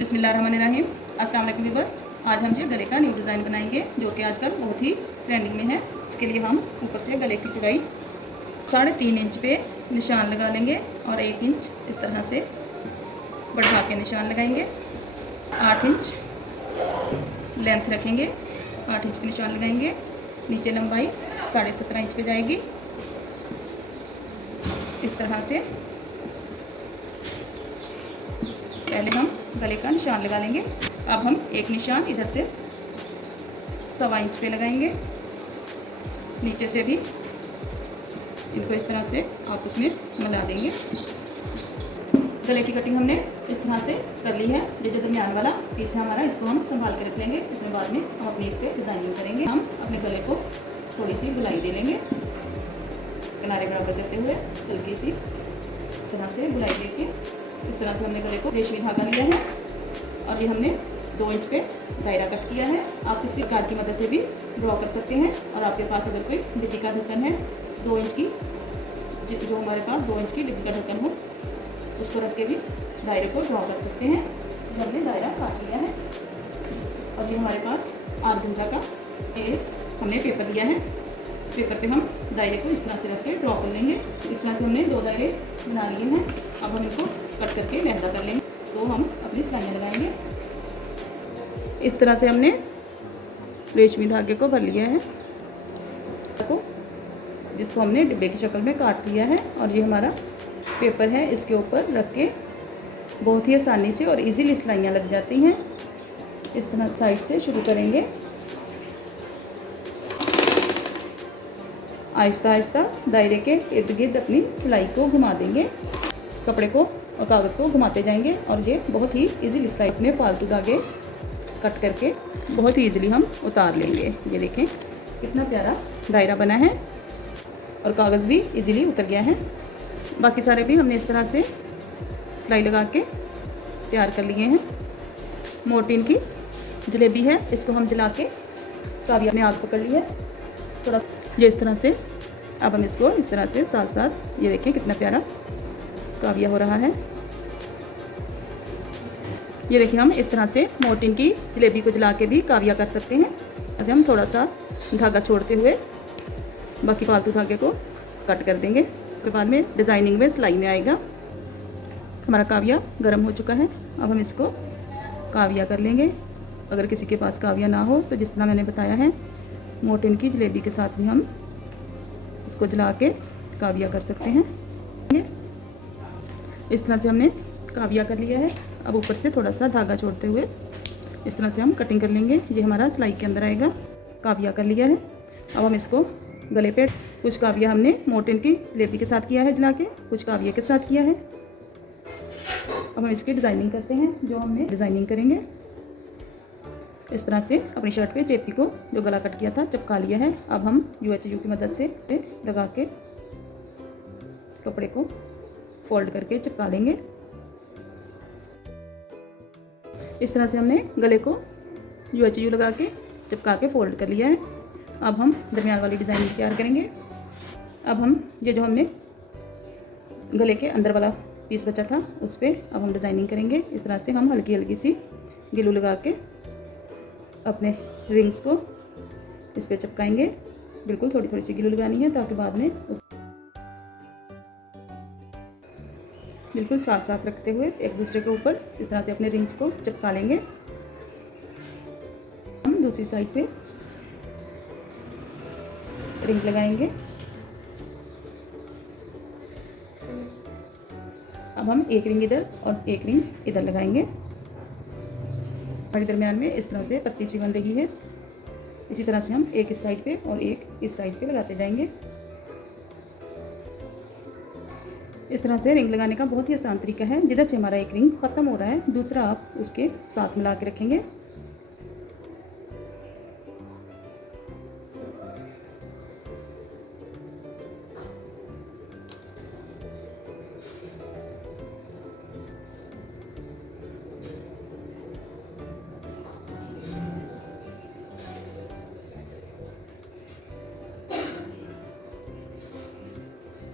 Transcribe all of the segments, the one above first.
बिस्मिल्लाहिर्रहमानिर्रहीम। अस्सलाम वालेकुम व्यूअर्स। आज हम ये गले का न्यू डिज़ाइन बनाएंगे जो कि आजकल बहुत ही ट्रेंडिंग में है। इसके लिए हम ऊपर से गले की चौड़ाई 3.5 इंच पे निशान लगा लेंगे और 1 इंच इस तरह से बढ़ा के निशान लगाएंगे। 8 इंच लेंथ रखेंगे, 8 इंच पे निशान लगाएंगे। नीचे लंबाई 17.5 इंच पे जाएगी। इस तरह से पहले हम गले का निशान लगा लेंगे। अब हम एक निशान इधर से 1.25 इंच पे लगाएंगे। नीचे से भी इनको इस तरह से आपस में मिला देंगे। गले की कटिंग हमने इस तरह से कर ली है। ये जो दरमियान वाला पीस है हमारा, इसको हम संभाल के रख लेंगे। इसमें बाद में हम अपनी इस पर डिज़ाइनिंग करेंगे। हम अपने गले को थोड़ी सी गुलाई दे लेंगे, किनारे बराबर करते हुए हल्की सी तरह से गुलाई देके इस तरह से हमने गले को रेशमी धागा लिया है और ये हमने 2 इंच पे दायरा कट किया है। आप किसी कार की मदद से भी ड्रॉ कर सकते हैं। और आपके पास अगर कोई डिब्बी का ढक्कन है 2 इंच की, जो हमारे पास 2 इंच की डिब्बी का ढक्कन हो, उसको रख के भी दायरे को ड्रॉ कर सकते हैं। तो हमने दायरा काट लिया है और ये हमारे पास ऑर्गेन्जा का ये हमने पेपर लिया है। पेपर पे हम दायरे को इस तरह से रख के ड्रॉ कर लेंगे। इस तरह से हमने 2 दायरे बना लिए हैं। अब हम इनको कट करके लहदा कर लेंगे। तो हम अपनी सिलाइयाँ लगाएंगे। इस तरह से हमने रेशमी धागे को भर लिया है, जिसको हमने डिब्बे की शक्ल में काट लिया है। और ये हमारा पेपर है, इसके ऊपर रख के बहुत ही आसानी से और इजीली सिलाइयाँ लग जाती हैं। इस तरह साइड से शुरू करेंगे, आहिस्ता आहिस्ता दायरे के इर्द गिर्द अपनी सिलाई को घुमा देंगे। कपड़े को और कागज़ को घुमाते जाएंगे और ये बहुत ही इजीली सिलाई अपने फालतू धागे कट करके बहुत ही इजीली हम उतार लेंगे। ये देखें कितना प्यारा दायरा बना है और कागज़ भी इजीली उतर गया है। बाकी सारे भी हमने इस तरह से सिलाई लगा के तैयार कर लिए हैं। मोर्टीन की जलेबी है, इसको हम जला के काव्या ने आग पकड़ ली है थोड़ा ये इस तरह से। अब हम इसको इस तरह से साथ साथ ये देखें कितना प्यारा काव्या हो रहा है। ये देखिए हम इस तरह से मोर्टीन की जलेबी को जला के भी काव्या कर सकते हैं। ऐसे हम थोड़ा सा धागा छोड़ते हुए बाकी फालतू धागे को कट कर देंगे। उसके बाद में डिज़ाइनिंग में सिलाई में आएगा। हमारा काव्या गर्म हो चुका है। अब हम इसको काव्या कर लेंगे। अगर किसी के पास काव्या ना हो तो जिस तरह मैंने बताया है मोर्टीन की जलेबी के साथ भी हम इसको जला के काव्या कर सकते हैं। इस तरह से हमने काव्या कर लिया है। अब ऊपर से थोड़ा सा धागा छोड़ते हुए इस तरह से हम कटिंग कर लेंगे। ये हमारा सिलाई के अंदर आएगा। काव्या कर लिया है। अब हम इसको गले पे कुछ काव्या हमने मोर्टीन की जलेबी के साथ किया है जला के, कुछ काव्या के साथ किया है। अब हम इसकी डिज़ाइनिंग करते हैं। जो हमने डिज़ाइनिंग करेंगे इस तरह से अपनी शर्ट पे चेपी को जो गला कट किया था चिपका लिया है। अब हम UHU की मदद से लगा के कपड़े को फोल्ड करके चिपका लेंगे। इस तरह से हमने गले को UHU लगा के चिपका के फोल्ड कर लिया है। अब हम दरमियान वाली डिज़ाइन तैयार करेंगे। अब हम ये जो हमने गले के अंदर वाला पीस बचा था उस पर अब हम डिज़ाइनिंग करेंगे। इस तरह से हम हल्की हल्की सी ग्लू लगा के अपने रिंग्स को इस पर चिपकाएंगे। बिल्कुल थोड़ी थोड़ी सी ग्लू लगानी है ताकि बाद में बिल्कुल साथ साथ रखते हुए एक दूसरे के ऊपर इस तरह से अपने रिंग्स को चिपका लेंगे। हम दूसरी साइड पे रिंग लगाएंगे। अब हम एक रिंग इधर और एक रिंग इधर लगाएंगे। हमारे दरमियान में इस तरह से पत्ती सी बन रही है। इसी तरह से हम एक इस साइड पे और एक इस साइड पे लगाते जाएंगे। इस तरह से रिंग लगाने का बहुत ही आसान तरीका है। जिधर से हमारा एक रिंग ख़त्म हो रहा है दूसरा आप उसके साथ मिला के रखेंगे।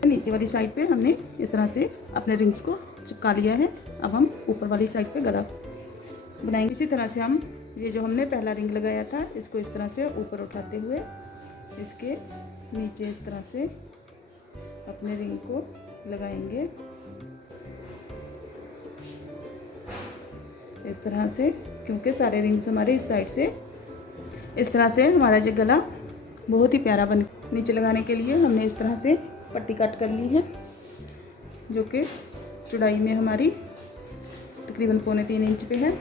नीचे वाली साइड पे हमने इस तरह से अपने रिंग्स को चिपका लिया है। अब हम ऊपर वाली साइड पे गला बनाएंगे। इसी तरह से हम ये जो हमने पहला रिंग लगाया था इसको इस तरह से ऊपर उठाते हुए इसके नीचे इस तरह से अपने रिंग को लगाएंगे इस तरह से, क्योंकि सारे रिंग्स हमारे इस साइड से इस तरह से हमारा जो गला बहुत ही प्यारा बन। नीचे लगाने के लिए हमने इस तरह से पट्टी कट कर ली है जो कि चौड़ाई में हमारी तकरीबन 3.25 इंच पे है।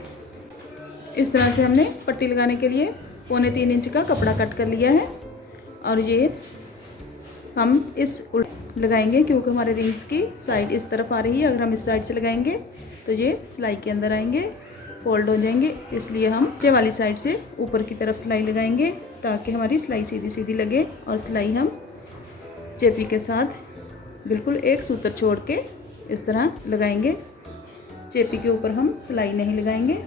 इस तरह से हमने पट्टी लगाने के लिए 3.25 इंच का कपड़ा कट कर लिया है और ये हम इस उल्ट लगाएंगे क्योंकि हमारे रिंग्स की साइड इस तरफ आ रही है। अगर हम इस साइड से लगाएंगे तो ये सिलाई के अंदर आएंगे, फोल्ड हो जाएंगे, इसलिए हम नीचे वाली साइड से ऊपर की तरफ सिलाई लगाएंगे ताकि हमारी सिलाई सीधी सीधी लगे। और सिलाई हम चेपी के साथ बिल्कुल एक सूत्र छोड़ के इस तरह लगाएंगे। चेपी के ऊपर हम सिलाई नहीं लगाएंगे।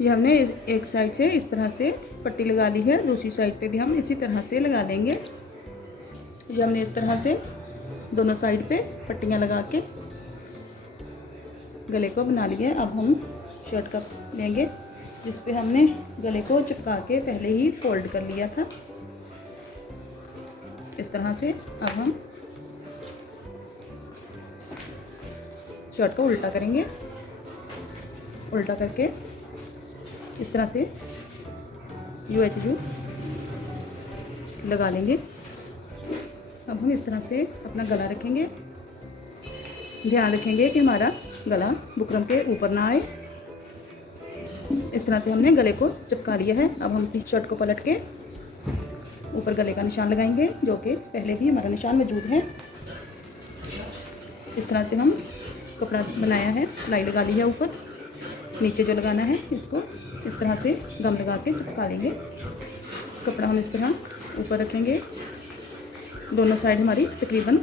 ये हमने एक साइड से इस तरह से पट्टी लगा ली है, दूसरी साइड पे भी हम इसी तरह से लगा देंगे। ये हमने इस तरह से दोनों साइड पे पट्टियाँ लगा के गले को बना लिया है। अब हम शर्ट का लेंगे जिस पे हमने गले को चिपका के पहले ही फोल्ड कर लिया था इस तरह से। अब हम शर्ट को उल्टा करेंगे, उल्टा करके इस तरह से UHU लगा लेंगे। अब हम इस तरह से अपना गला रखेंगे, ध्यान रखेंगे कि हमारा गला बुकरम के ऊपर ना आए। इस तरह से हमने गले को चिपका लिया है। अब हम अपनी शर्ट को पलट के ऊपर गले का निशान लगाएंगे जो कि पहले भी हमारा निशान मौजूद है। इस तरह से हम कपड़ा बनाया है, सिलाई लगा ली है ऊपर, नीचे जो लगाना है इसको इस तरह से गम लगा के चिपका लेंगे। कपड़ा हम इस तरह ऊपर रखेंगे, दोनों साइड हमारी तकरीबन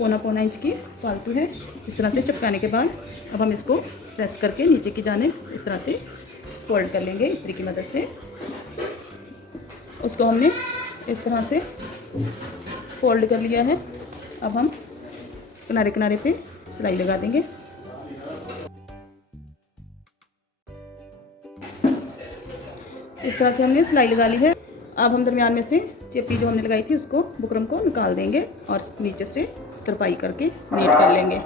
1.25 इंच की फालतू है। इस तरह से चिपकाने के बाद अब हम इसको प्रेस करके नीचे की जानिब इस तरह से फोल्ड कर लेंगे इस्त्री की मदद से। उसको हमने इस तरह से फोल्ड कर लिया है। अब हम किनारे किनारे पे सिलाई लगा देंगे। इस तरह से हमने सिलाई लगा ली है। अब हम दरमियान में से चेपी जो हमने लगाई थी उसको बुकरम को निकाल देंगे और नीचे से तरपाई करके नीट कर लेंगे।